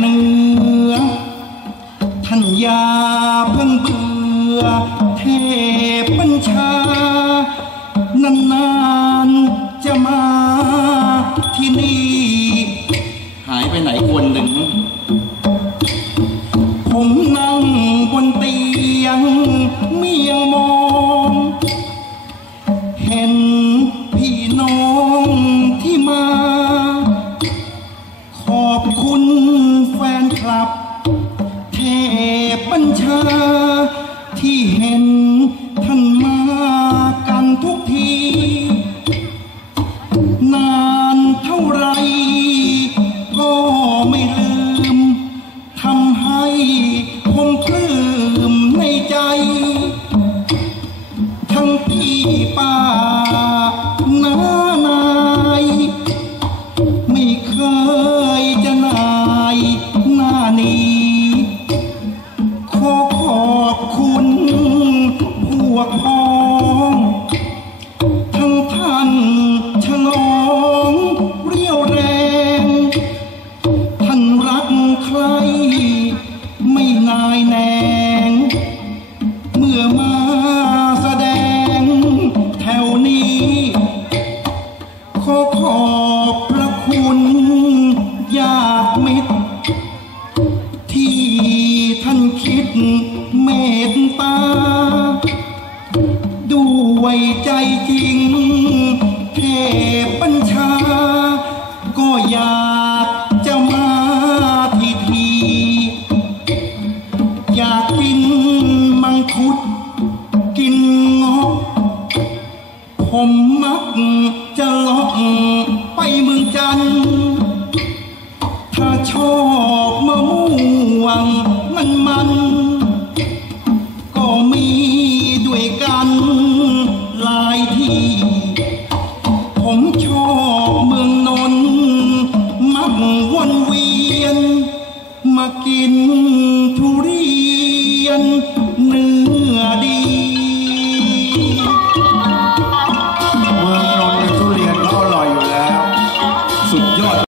เหนือ ท่านยาเพิ่งเบื่อเทพัญชานานๆจะมาที่นี่ หายไปไหนคนหนึ่ง แฟนคลับเทพบัญชาที่เห็น วกพ้องทั้งท่านฉลองเรียวแรง ท่านรักใคร ไม่นายแนง เมื่อมาแสดงแถวนี้ ขอขอบพระคุณญาติมิตร ที่ท่านคิดเมต วยใจจริง เทพบัญชา ก็อยากจะมาทีที อยากกินมังคุด กินงอกผมมักจะลาะไปเมืองจันทร์ถ้าชอบ มากิน